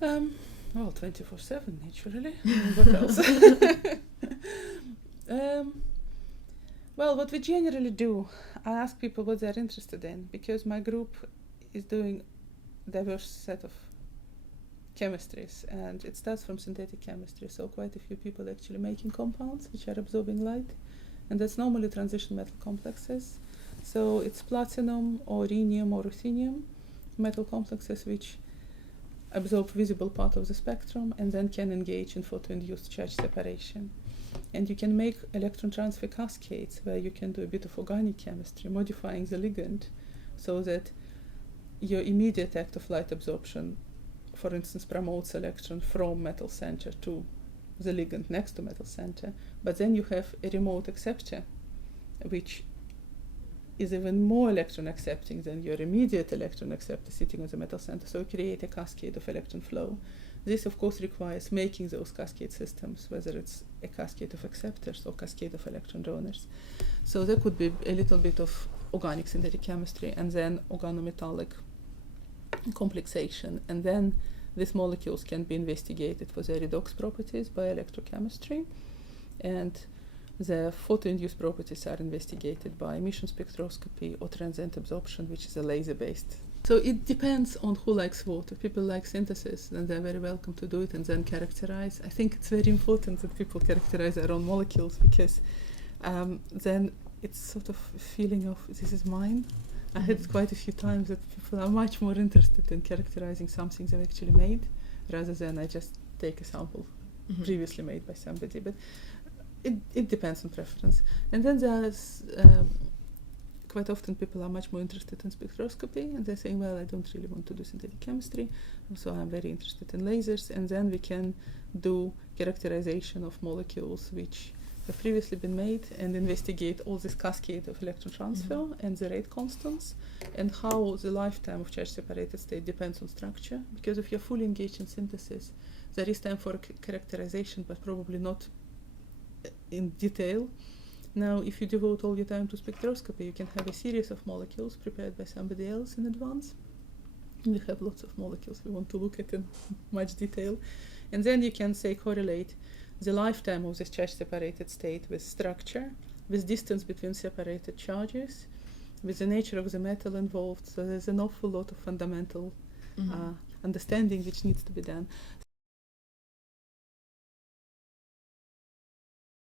Well, 24/7, naturally. What else? Well, what we generally do, I ask people what they're interested in, because my group is doing diverse set of chemistries, and it starts from synthetic chemistry, so quite a few people actually making compounds which are absorbing light, and that's normally transition metal complexes. So it's platinum or rhenium or ruthenium metal complexes which absorb visible part of the spectrum and then can engage in photoinduced charge separation. And you can make electron transfer cascades where you can do a bit of organic chemistry, modifying the ligand so that your immediate act of light absorption, for instance, promotes electron from metal center to the ligand next to metal center, but then you have a remote acceptor which is even more electron accepting than your immediate electron acceptor sitting on the metal center, so you create a cascade of electron flow. This of course requires making those cascade systems, whether it's a cascade of acceptors or cascade of electron donors. So there could be a little bit of organic synthetic chemistry and then organometallic complexation, and then these molecules can be investigated for their redox properties by electrochemistry, and the photoinduced properties are investigated by emission spectroscopy or transient absorption, which is a laser-based. So it depends on who likes what. If people like synthesis, then they're very welcome to do it and then characterize. I think it's very important that people characterize their own molecules, because then it's sort of a feeling of, this is mine. I had quite a few times that people are much more interested in characterizing something they've actually made, rather than I just take a sample previously made by somebody. But it depends on preference. And then there's quite often people are much more interested in spectroscopy, and they're saying, well, I don't really want to do synthetic chemistry, so I'm very interested in lasers. And then we can do characterization of molecules which have previously been made and investigate all this cascade of electron transfer and the rate constants, and how the lifetime of charge separated state depends on structure. Because if you're fully engaged in synthesis, there is time for characterization, but probably not in detail. Now, if you devote all your time to spectroscopy, you can have a series of molecules prepared by somebody else in advance. And we have lots of molecules we want to look at in much detail. And then you can, say, correlate the lifetime of this charge-separated state with structure, with distance between separated charges, with the nature of the metal involved. So there's an awful lot of fundamental understanding which needs to be done.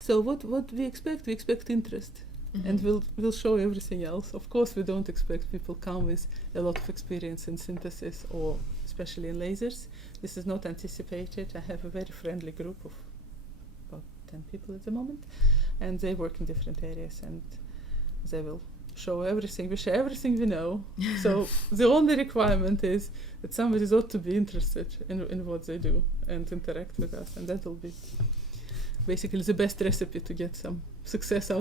So what we expect? We expect interest, and we'll show everything else. Of course, we don't expect people come with a lot of experience in synthesis or especially in lasers. This is not anticipated. I have a very friendly group of about 10 people at the moment, and they work in different areas, and they will show everything. We share everything we know. So the only requirement is that somebody ought to be interested in what they do and interact with us, and that will be basically the best recipe to get some success out